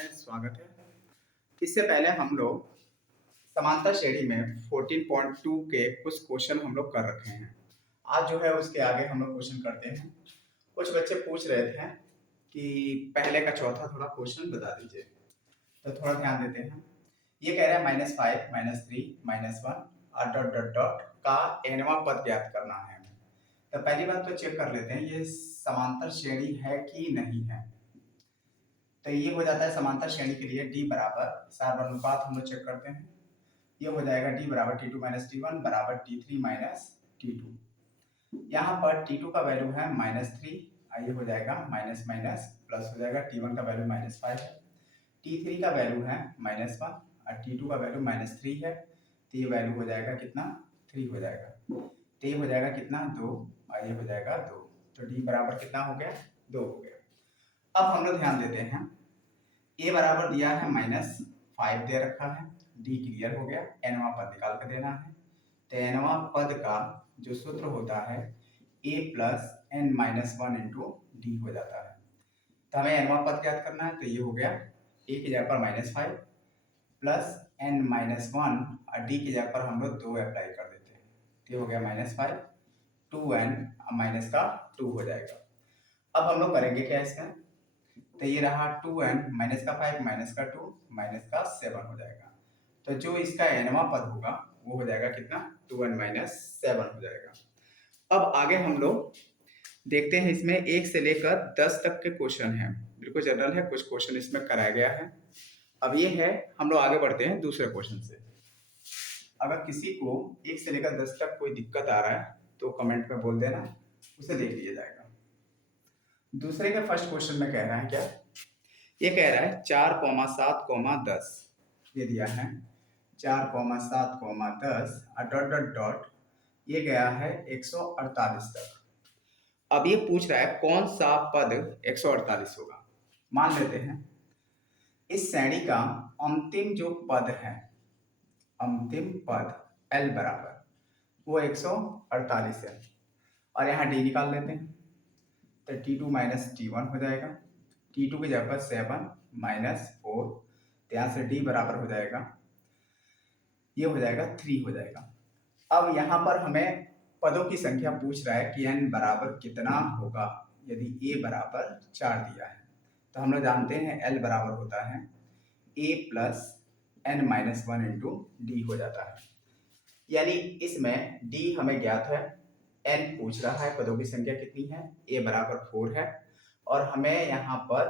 में स्वागत है। इससे पहले हम लोग समांतर श्रेणी में 14.2 के कुछ क्वेश्चन हम लोग कर रखे हैं। आज जो है उसके आगे हम लोग क्वेश्चन करते हैं। कुछ बच्चे पूछ रहे थे कि पहले का चौथा थोड़ा क्वेश्चन बता दीजिए, तो थोड़ा ध्यान देते हैं। ये कह रहा है -5, -3, -1 और डॉट डॉट डॉट का nवां पद ज्ञात करना है। तो पहली बात तो चेक कर लेते हैं ये समांतर श्रेणी है कि नहीं है। तो ये हो जाता है समांतर श्रेणी के लिए d बराबर सार्वनुपात हम लोग चेक करते हैं। ये हो जाएगा d बराबर t2 माइनस t1 बराबर t3 माइनस t2। यहाँ पर t2 का वैल्यू है -3, ये हो जाएगा माइनस माइनस प्लस हो जाएगा, t1 का वैल्यू -5 है, t3 का वैल्यू है -1 और t2 का वैल्यू -3 है। तो ये वैल्यू हो जाएगा कितना, 3 हो जाएगा। तो ये हो जाएगा कितना, 2 और ये हो जाएगा 2। तो d बराबर कितना हो गया, 2 हो गया। अब हम लोग ध्यान देते हैं, a बराबर दिया है -5 दे रखा है, d क्लियर हो गया, nवां पद निकाल कर देना है। तो nवां पद का जो सूत्र होता है a plus n minus 1 into D हो जाता है। तो हमें nवां पद ज्ञात करना है, तो ये हो गया a की जगह पर -5 प्लस n माइनस 1 और d की जगह पर हम लोग 2 अप्लाई कर देते हैं। तो ये हो गया -5, 2n माइनस का 2 हो जाएगा। अब हम लोग करेंगे क्या इसका, तो ये रहा 2n माइनस का 5 माइनस का 2 माइनस का 7 हो जाएगा। तो जो इसका nवां पद होगा वो हो जाएगा कितना, 2n माइनस 7 हो जाएगा। अब आगे हम लोग देखते हैं, इसमें 1 से लेकर 10 तक के क्वेश्चन हैं, बिल्कुल जनरल है, कुछ क्वेश्चन इसमें कराया गया है। अब ये है, हम लोग आगे बढ़ते हैं दूसरे क्वेश्चन से। अगर किसी को 1 से लेकर 10 तक कोई दिक्कत आ रहा है तो कमेंट में बोल देना, उसे देख लिया जाएगा। दूसरे के फर्स्ट क्वेश्चन में कह रहा है क्या, ये कह रहा है 4,7,10, ये दिया है 4,7,10 और डॉट डॉट डॉट ये गया है 148 तक। अब ये पूछ रहा है कौन सा पद 148 होगा। मान लेते हैं इस श्रेणी का अंतिम जो पद है, अंतिम पद L बराबर वो 148 है, और यहाँ D निकाल लेते हैं। तो T2 माइनस T1 हो जाएगा, T2 की जगह पर 7 माइनस 4, तो यहाँ से D बराबर हो जाएगा, ये हो जाएगा 3 हो जाएगा। अब यहाँ पर हमें पदों की संख्या पूछ रहा है कि n बराबर कितना होगा। यदि a बराबर 4 दिया है तो हम लोग जानते हैं L बराबर होता है a plus n minus 1 into D हो जाता है। यानी इसमें d हमें ज्ञात है, n पूछ रहा है पदों की संख्या कितनी है, a बराबर 4 है, और हमें यहाँ पर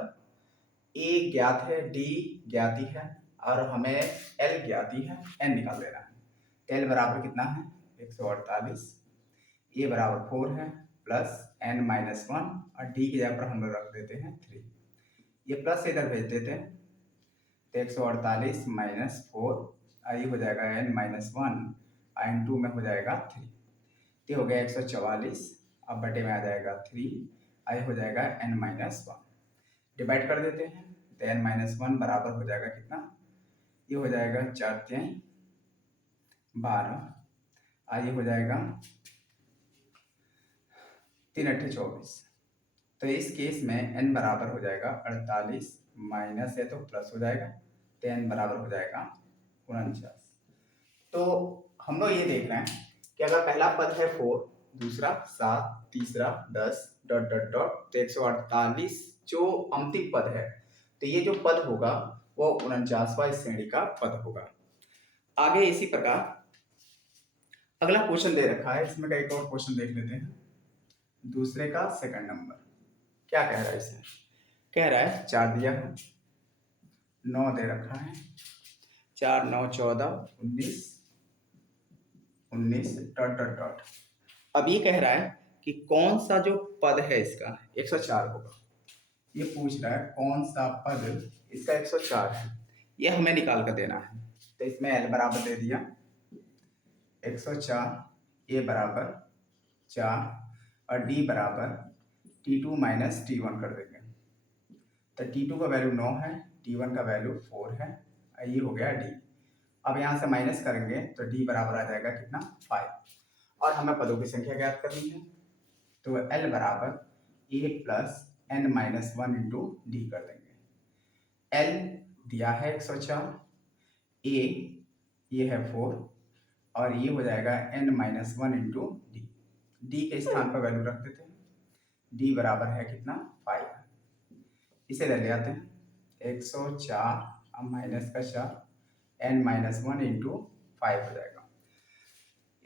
a ज्ञात है, d ज्ञाती है, और हमें L ज्ञाती है, n निकाल देना है। L बराबर कितना है 148, a बराबर 4 है प्लस n माइनस 1 और d की जगह पर हम लोग रख देते हैं 3, ये प्लस इधर भेज देते हैं। तो 148 माइनस 4 ये हो जाएगा n माइनस 1 एन 2 में हो जाएगा 3, ये हो गया 144, अब बटे में आ जाएगा 3, आई हो जाएगा n माइनस 1, डिवाइड कर देते हैं। तो n माइनस 1 बराबर हो जाएगा कितना, ये हो जाएगा 4 3 12, ये हो जाएगा 3 8 24। तो इस केस में n बराबर हो जाएगा 48 माइनस है तो प्लस हो जाएगा, तो n बराबर हो जाएगा 49। तो हम लोग ये देख रहे हैं कि अगर पहला पद है 4, दूसरा 7, तीसरा 10 डॉट डॉट डॉट, तो 148 जो अंतिम पद है, तो ये जो पद होगा वो 49वां श्रेणी का पद होगा। आगे इसी प्रकार अगला क्वेश्चन दे रखा है, इसमें का एक और क्वेश्चन देख लेते हैं। दूसरे का सेकंड नंबर क्या कह रहा है, इसमें कह रहा है 4 दिया है, 9 दे रखा है, 4 9 14 19 19 डॉट डॉट डॉट। अब ये कह रहा है कि कौन सा जो पद है इसका 104 होगा। ये पूछ रहा है कौन सा पद इसका 104 है, ये हमें निकाल कर देना है। तो इसमें L बराबर दे दिया 104, A बराबर 4 और D बराबर T2 माइनस T1 कर देंगे। तो T2 का वैल्यू 9 है, T1 का वैल्यू 4 है, ये हो गया D। अब यहाँ से माइनस करेंगे तो D बराबर आ जाएगा कितना, 5, और हमें पदों की संख्या ज्ञात करनी है। तो L बराबर a plus n minus 1 into D कर देंगे। L दिया है 104, ए ये है 4 और ये हो जाएगा n-1 इंटू डी। डी के स्थान पर वैल्यू रख देते हैं, डी बराबर है कितना 5। इसे ले आते हैं 104 अब माइनस का 4 n-1 इंटू 5 हो जाएगा।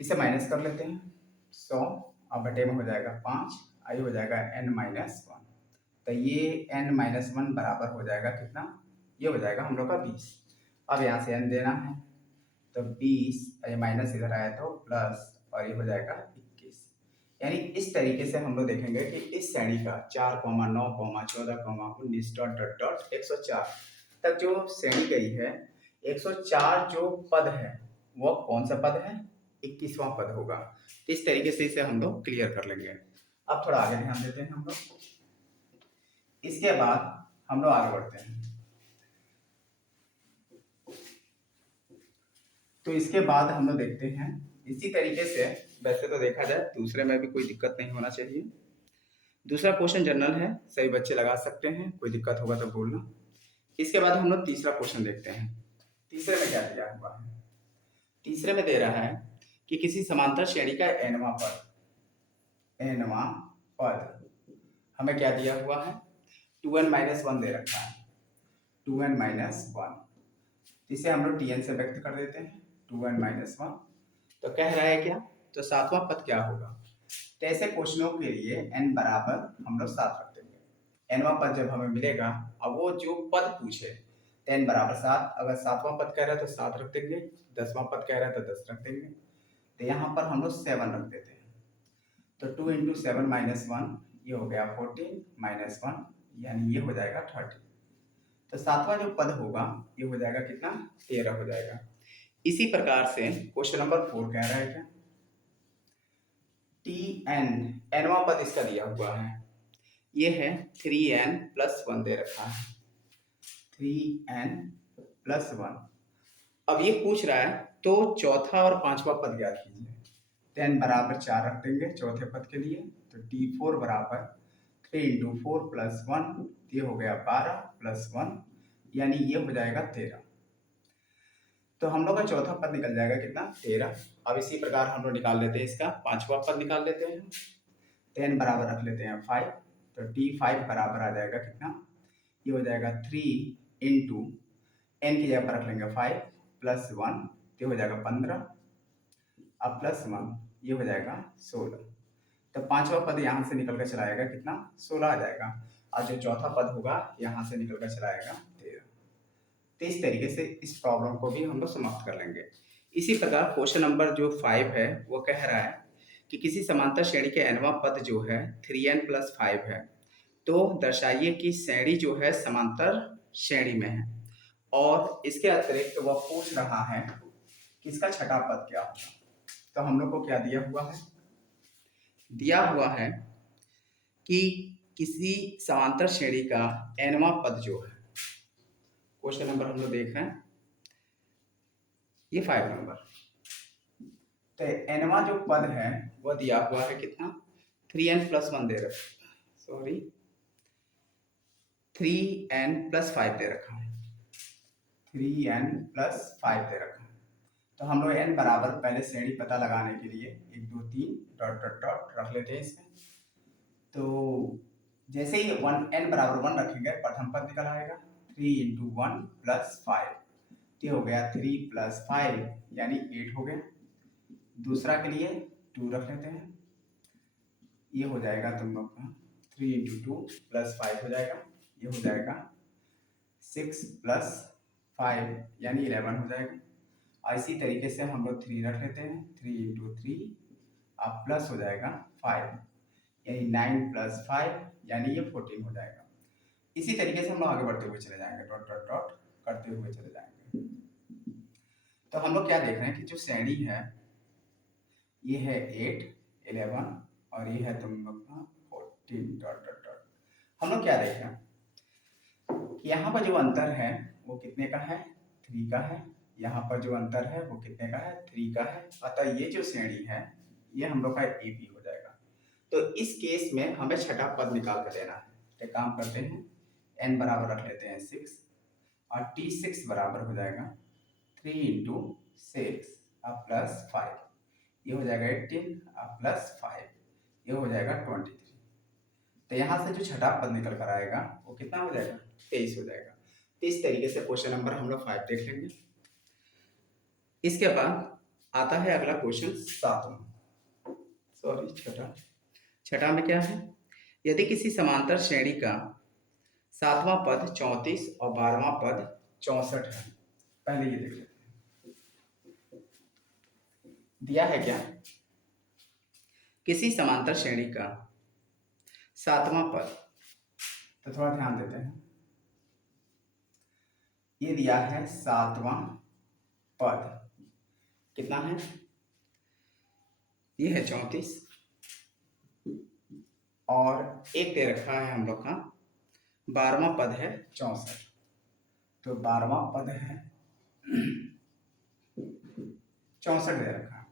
इसे माइनस कर लेते हैं 100 अब बटे में हो जाएगा 5 आई हो जाएगा n-1। तो ये n-1 बराबर हो जाएगा कितना, ये हो जाएगा हम लोग का 20। अब यहाँ से n देना है तो 20 ये माइनस इधर आया तो प्लस और ये हो जाएगा 21। यानी इस तरीके से हम लोग देखेंगे कि इस श्रेणी का 4, 9, 14, 19 डॉट डॉट डॉट 104 तक जो श्रेणी गई है, 104 जो पद है वो कौन सा पद है, 21वां पद होगा। इस तरीके से इसे हम लोग क्लियर कर लेंगे। अब थोड़ा आगे ध्यान देते हैं हम लोग। इसके बाद हम लोग आगे बढ़ते हैं। तो इसके बाद हम लोग देखते हैं इसी तरीके से, वैसे तो देखा जाए दूसरे में भी कोई दिक्कत नहीं होना चाहिए। दूसरा क्वेश्चन जनरल है, सभी बच्चे लगा सकते हैं, कोई दिक्कत होगा तो बोलना। इसके बाद हम लोग तीसरा क्वेश्चन देखते हैं। तीसरे में क्या दिया हुआ है, तीसरे में दे रहा है कि किसी समांतर श्रेणी का nवां पद हमें क्या दिया हुआ है, 2n-1 दे रखा है, 2n-1। इसे हम लोग tn से व्यक्त कर देते हैं 2n-1। तो कह रहा है क्या, तो सातवां पद क्या होगा। तो ऐसे क्वेश्चनों के लिए n बराबर हम लोग 7 रख देंगे। nवां पद जब हमें मिलेगा, अब वो जो पद पूछे तो n बराबर 7, अगर सातवां पद कह रहा है तो 7 रख देंगे, 10वां पद कह रहा है तो 10 रख देंगे। तो यहाँ पर हम लोग 7 रख देते हैं। तो 2 इंटू 7 -1 ये हो गया 14 -1 यानी ये हो जाएगा 30। तो सातवां जो पद होगा ये हो जाएगा कितना, 13 हो जाएगा। इसी प्रकार से क्वेश्चन नंबर 4 कह रहा है क्या, tn nवां पद इसका दिया हुआ है, ये है 3n+1 दे रखा है, 3n+1। अब ये पूछ रहा है तो चौथा और पांचवा पद ज्ञात कीजिए। 10 बराबर 4 रख देंगे चौथे पद के लिए, तो t4 बराबर 3 इंटू 4 + 1 ये हो गया 12 + 1 यानी ये हो जाएगा 13। तो हम लोग का चौथा पद निकल जाएगा कितना, 13। अब इसी प्रकार हम लोग निकाल लेते हैं इसका पांचवा पद निकाल लेते हैं। 10 बराबर रख लेते हैं 5, तो t5 बराबर आ जाएगा कितना, ये हो जाएगा 3 इंटू n की जगह पर रख लेंगे 5 + 1 ये हो जाएगा 15 अब +1 ये हो जाएगा 16। तो पांचवा पद यहाँ से निकल कर चला आएगा कितना, 16 आ जाएगा। और जो चौथा पद होगा यहाँ से निकल कर चला आएगा 13। तो इस तरीके से इस प्रॉब्लम को भी हम लोग समाप्त कर लेंगे। इसी प्रकार क्वेश्चन नंबर जो 5 है वो कह रहा है कि किसी समांतर श्रेणी के nवां पद जो है 3n+5 है, तो दर्शाइए कि श्रेणी जो है समांतर श्रेणी में है। और इसके अतिरिक्त वह पूछ रहा है कि इसका छठा पद क्या होगा। तो हम लोग को क्या दिया हुआ है, दिया हुआ है कि किसी समांतर श्रेणी का nवां पद जो है, क्वेश्चन नंबर हम लोग देख रहे हैं ये 5 नंबर। तो nवां जो पद है वो दिया हुआ है कितना, 3n+1 दे रखा, सॉरी 3n+5 दे रखा है, 3n+5 दे रखा है। तो हम लोग n बराबर पहले श्रेणी पता लगाने के लिए 1 2 3 डॉट डॉट डॉट रख लेते हैं इसमें। तो जैसे ही n बराबर 1 रखेंगे प्रथम पद निकल आएगा, 3 इंटू 1 + 5 ये हो गया 3 + 5 यानी 8 हो गया। दूसरा के लिए 2 रख लेते हैं, ये हो जाएगा तुम लोग का 3 इंटू 2 + 5 हो जाएगा, ये हो जाएगा 6 + 5 यानी 11 हो जाएगा। और इसी तरीके से हम लोग 3 रख लेते हैं, 3 इंटू 3 अब प्लस हो जाएगा 5 यानी 9 + 5 यानी ये 14 हो जाएगा। इसी तरीके से हम लोग आगे बढ़ते हुए चले जाएंगे, डॉट डॉट डॉट करते हुए चले जाएंगे। तो हम लोग क्या देख रहे हैं कि जो श्रेणी है ये है 8 11 और ये है तुम लोग का 14 डॉट डॉट डॉट। हम लोग क्या देख रहे हैं कि यहाँ पर जो अंतर है वो कितने का है, 3 का है। यहाँ पर जो अंतर है वो कितने का है, 3 का है। अतः ये जो श्रेणी है ये हम लोग का AP हो जाएगा। तो इस केस में हमें छठा पद निकाल कर देना है। तो काम करते हैं, n बराबर रख लेते हैं 6 और T6 बराबर हो जाएगा 3 इंटू 6 प्लस 5, ये हो जाएगा 18 प्लस 5, ये हो जाएगा 23। तो यहाँ से जो छठा पद निकल कर आएगा वो कितना हो जाएगा, 23 हो जाएगा। तो इस तरीके से क्वेश्चन नंबर हम लोग 5 देख लेंगे। इसके बाद आता है अगला क्वेश्चन 7वां, सॉरी छठा में क्या है, यदि किसी समांतर श्रेणी का 7वां पद 34 और 12वां पद 64 है। पहले ये देख लेते हैं, दिया है क्या, किसी समांतर श्रेणी का 7वां पद, तो थोड़ा ध्यान देते हैं, ये दिया है 7वां पद कितना है, ये है 34 और एक दे रखा है हम लोग का 12वां पद है 64, तो 12वां पद है 64 दे रखा है।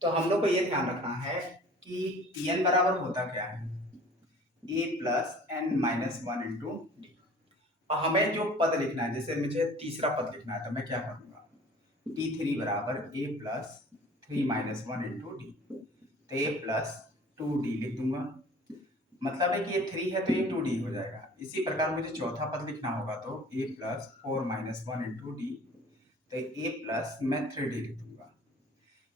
तो हम लोग को ये ध्यान रखना है कि Tn बराबर होता क्या है, a plus n minus 1 into d. और हमें जो पद लिखना है, जैसे मुझे तीसरा पद लिखना है, तो मैं क्या करूँगा, T3 बराबर a plus 3 minus 1 into D, तो a प्लस 2d लिख दूंगा। मतलब है कि ये 3 है तो ये 2d हो जाएगा। इसी प्रकार मुझे चौथा पद लिखना होगा तो a plus 4 minus 1 into D, तो a प्लस मैं 3d लिख दूंगा।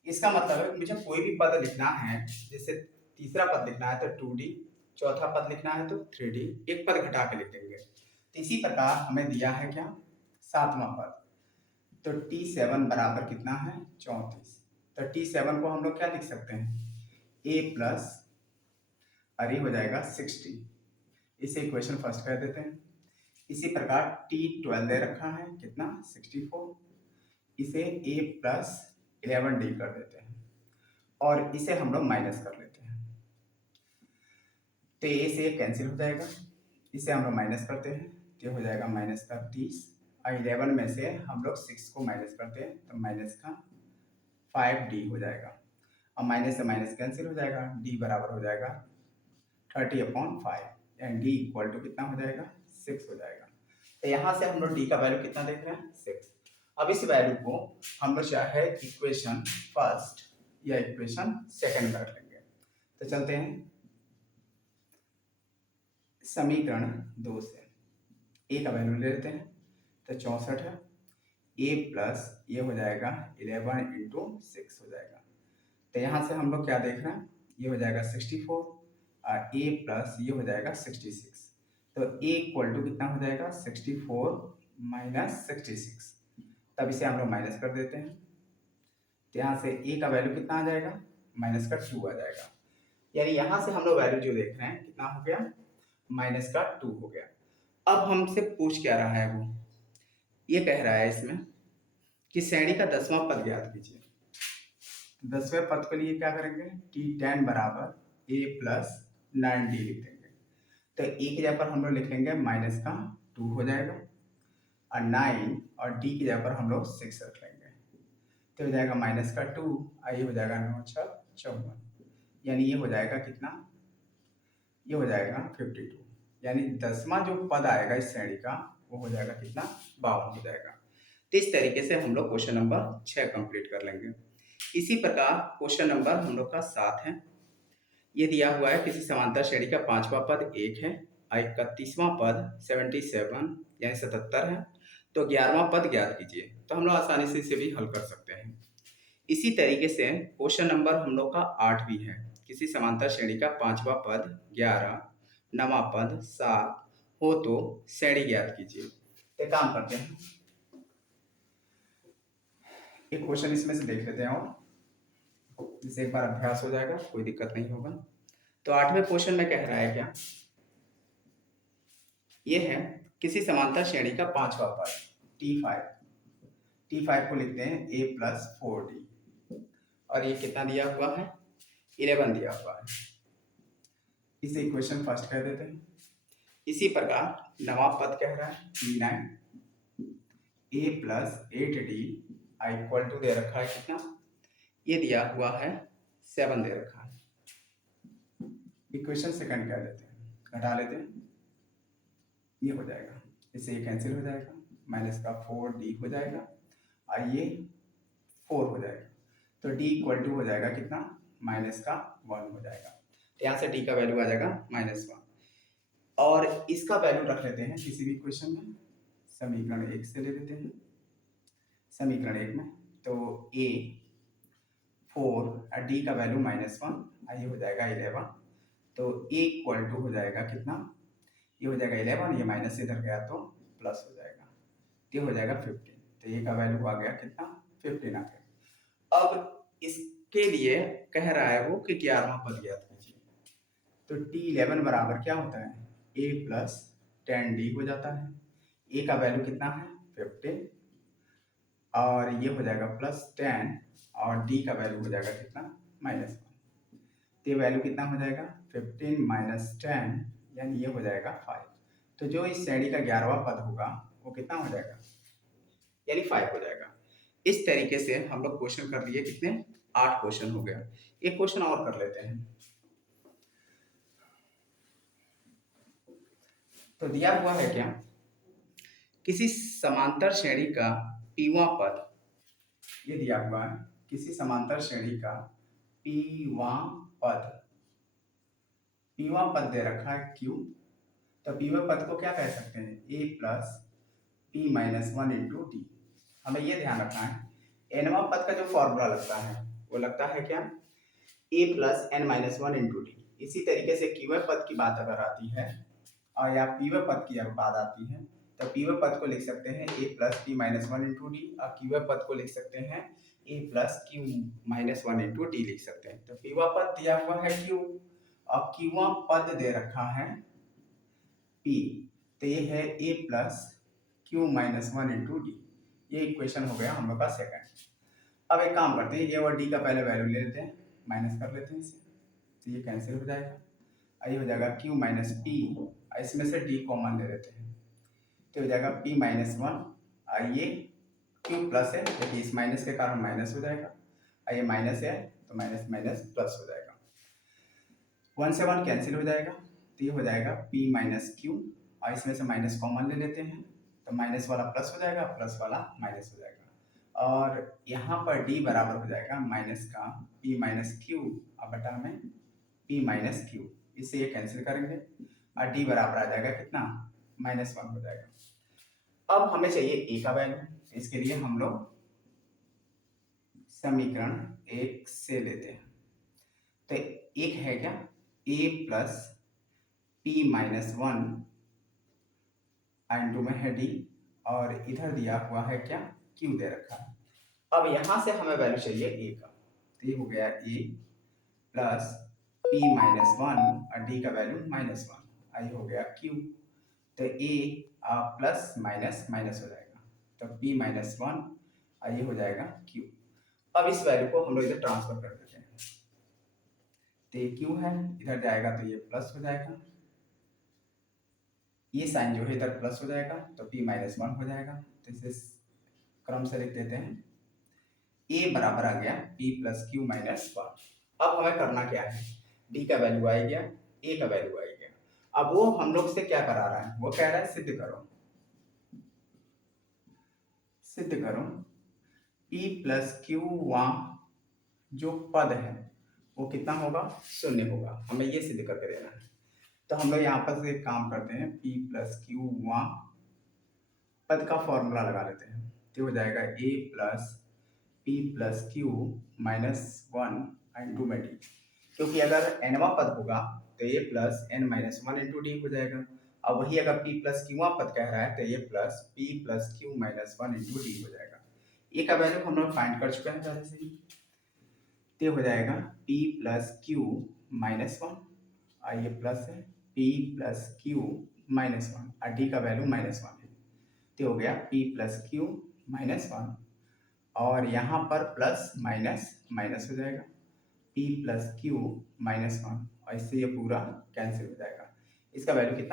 इसका मतलब है मुझे कोई भी पद लिखना है, जैसे तीसरा पद लिखना है तो 2d, चौथा पद लिखना है तो 3d, एक पद घटा के लिख देंगे। तो इसी प्रकार हमें दिया है क्या, 7वां पद, तो T7 बराबर कितना है 34, तो T7 को हम लोग क्या लिख सकते हैं, a प्लस, अरे हो जाएगा 60, इसे इक्वेशन फर्स्ट कर देते हैं। इसी प्रकार T12 दे रखा है कितना 64, इसे a प्लस 11d कर देते हैं और इसे हम लोग माइनस कर लेते हैं, तो a से कैंसिल हो जाएगा, इसे हम लोग माइनस करते हैं, तो हो जाएगा माइनस का 30 और 11 में से हम लोग 6 को माइनस करते हैं तो माइनस का 5d हो जाएगा, और माइनस से माइनस कैंसिल हो जाएगा, d बराबर हो जाएगा 30/5 एंड d इक्वल टू कितना हो जाएगा 6 हो जाएगा। तो यहाँ से हम लोग d का वैल्यू कितना देख रहे हैं 6। अब इस वैल्यू को हम लोग चाहे इक्वेशन फर्स्ट या इक्वेशन सेकंड कर लेंगे। तो चलते हैं समीकरण 2 से a का वैल्यू ले लेते हैं, तो 64 है, a प्लस ये हो जाएगा 11 इंटू 6 हो जाएगा। तो यहाँ से हम लोग क्या देख रहे हैं, ये हो जाएगा 64 और a प्लस ये हो जाएगा 66, तो a इक्वल टू कितना हो जाएगा 64 माइनस 66, तब इसे हम लोग माइनस कर देते हैं, तो यहाँ से a का वैल्यू कितना आ जाएगा माइनस का 2 आ जाएगा। यानी यहाँ से हम लोग वैल्यू जो देख रहे हैं कितना हो गया माइनस का 2 हो गया। अब हमसे पूछ क्या रहा है, वो ये कह रहा है इसमें कि श्रेणी का 10वां पद ज्ञात कीजिए। 10वें पद के लिए क्या करेंगे, T10 बराबर a प्लस 9d लिख देंगे, तो a की जगह पर हम लोग लिख लेंगे माइनस का 2 हो जाएगा और 9 और d की जगह पर हम लोग 6 रख लेंगे, तो हो जाएगा माइनस का 2 और ये हो जाएगा 9 6 54, यानी ये हो जाएगा कितना, ये हो जाएगा 52, यानी 10वां जो पद आएगा इस श्रेणी का वो हो जाएगा कितना 52 हो जाएगा। तो इस तरीके से हम लोग क्वेश्चन नंबर 6 कंप्लीट कर लेंगे। इसी प्रकार क्वेश्चन नंबर हम लोग का 7 है, ये दिया हुआ है किसी समांतर श्रेणी का 5वां पद 1 है और 31वां पद 77 यानी 77 है, तो 11वां पद ज्ञात कीजिए। तो हम लोग आसानी से इसे भी हल कर सकते हैं। इसी तरीके से क्वेश्चन नंबर हम लोग का 8 भी है, किसी समांतर श्रेणी का 5वां पद 11, 9वां पद 7 हो तो श्रेणी ज्ञात कीजिए। एक काम करते हैं, एक क्वेश्चन इसमें से देख लेते हैं और जिससे एक बार अभ्यास हो जाएगा, कोई दिक्कत नहीं होगा। तो 8वें क्वेश्चन में कह रहा है क्या, ये है किसी समांतर श्रेणी का 5वां पद T5 को लिखते हैं a प्लस 4d और ये कितना दिया हुआ है 11 दिया हुआ है, इसे इक्वेशन फर्स्ट कर देते हैं। इसी प्रकार 9वां पद कह रहा है T9 a plus 8d equal to दे रखा है कितना, ये दिया हुआ है 7 दे रखा है, इक्वेशन सेकंड कर देते हैं, घटा लेते हैं, ये हो जाएगा, इससे ये कैंसिल हो जाएगा, माइनस का 4d हो जाएगा और ये 4 हो जाएगा। तो d इक्वल टू हो जाएगा कितना, माइनस का 1 हो जाएगा। तो यहाँ से d का वैल्यू आ जाएगा -1 और इसका वैल्यू रख लेते हैं किसी भी क्वेश्चन में। समीकरण 1 से ले लेते हैं। समीकरण 1 में तो a 4 और d का वैल्यू -1, ये हो जाएगा 11। तो a इक्वल टू हो जाएगा कितना, ये हो जाएगा 11, ये माइनस इधर गया तो प्लस हो जाएगा, ये हो जाएगा 15। तो ये का वैल्यू आ गया कितना, 15 आ गया। अब इसके लिए कह रहा है वो कि 11वां पद ज्ञात कीजिए। तो t11 बराबर क्या होता है, a प्लस 10d हो जाता है। a का वैल्यू कितना है 15 और ये हो जाएगा प्लस 10 और d का वैल्यू हो जाएगा कितना, -1। तो ये वैल्यू कितना हो जाएगा 15 माइनस 10 यानी ये हो जाएगा 5। तो जो इस श्रेणी का 11वां पद होगा वो कितना हो जाएगा, यानी 5 हो जाएगा। इस तरीके से हम लोग क्वेश्चन कर लिए, कितने 8 क्वेश्चन हो गया। एक क्वेश्चन और कर लेते हैं। तो दिया हुआ है क्या, किसी समांतर श्रेणी का पीवां पद, ये दिया हुआ है किसी समांतर श्रेणी का पीवां पद, पीवां पद दे रखा है क्यू। तो पीवां पद को क्या कह सकते हैं, a plus p minus 1 into D. हमें ये ध्यान रखना है एनवां पद का जो फॉर्मूला लगता है वो लगता है क्या, a plus n minus 1 into d. इसी तरीके से क्यूवे पद की बात अगर आती है और या पीवे पद की अगर बात आती है तो पीवे पद को लिख सकते हैं a plus P minus 1 into d और क्यूवे पद को लिख सकते हैं a plus Q minus 1 into D लिख सकते हैं। तो पीवा पद दिया हुआ है क्यू और क्यूवा पद दे रखा है p। तो ये है a plus Q minus 1 into D. ये इक्वेशन हो गया हम लोग का सेकंड। अब एक काम करते हैं, ये और डी का पहले वैल्यू ले लेते हैं, माइनस कर लेते हैं इसे। तो ये कैंसिल हो जाएगा, ये हो जाएगा q माइनस पी, इसमें से d कॉमन ले लेते हैं। तो हो जाएगा p माइनस 1, ये q प्लस है क्योंकि इस माइनस के कारण माइनस हो जाएगा, ये माइनस है तो माइनस माइनस प्लस हो जाएगा। 1 से 1 कैंसिल हो जाएगा, तो ये हो जाएगा p माइनस क्यू और इसमें से माइनस कॉमन ले लेते हैं। तो माइनस वाला प्लस हो जाएगा, प्लस वाला माइनस हो जाएगा और यहाँ पर d बराबर हो जाएगा माइनस का p माइनस क्यू और बटा में p माइनस क्यू। इससे ये कैंसिल करेंगे और d बराबर आ जाएगा कितना, -1 हो जाएगा। अब हमें चाहिए a का वैल्यू, इसके लिए हम लोग समीकरण 1 से लेते हैं। तो एक है क्या, a plus p minus 1 into में है d और इधर दिया हुआ है क्या, q दे रखा है। अब यहां से हमें वैल्यू चाहिए a का, तो ये हो गया a प्लस p माइनस 1 और d का वैल्यू -1, ये हो गया q। तो a प्लस माइनस माइनस हो जाएगा, तो p माइनस 1 ये हो जाएगा q। अब इस वैल्यू को हम लोग इधर ट्रांसफर कर देते हैं। तो ये q है, इधर जाएगा तो ये प्लस हो जाएगा, ये साइन जो है इधर प्लस हो जाएगा तो p माइनस 1 हो जाएगा। तो इसे क्रम से लिख देते हैं, a बराबर आ गया p प्लस क्यू माइनस 1। अब हमें करना क्या है, d का वैल्यू आ गया, a का वैल्यू आ गया। अब वो हम लोग से क्या करा रहा है, वो कह रहा है सिद्ध करो, सिद्ध करो p प्लस क्यू जो पद है वो कितना होगा, 0 होगा। हमें ये सिद्ध करके देना है। तो हम लोग यहाँ पर से एक काम करते हैं, p प्लस क्यू पद का फॉर्मूला लगा लेते हैं। तो हो जाएगा a plus p plus Q minus 1 into में डी, क्योंकि अगर nवां पद होगा तो ये plus n minus 1 into D हो जाएगा। अब वही अगर p प्लस क्यूवां पद कह रहा है तो ये plus p plus Q minus 1 into D हो जाएगा। ये का वैल्यू हम लोग फाइंड कर चुके हैं पहले से ही। तो हो जाएगा p प्लस क्यू माइनस 1 ये प्लस है, p प्लस क्यू माइनस 1 और डी का वैल्यू -1 है। तो हो गया p प्लस क्यू -1 और यहाँ पर प्लस माइनस माइनस हो जाएगा, p प्लस क्यू -1 और इससे ये पूरा कैंसिल हो जाएगा। इसका वैल्यू कितना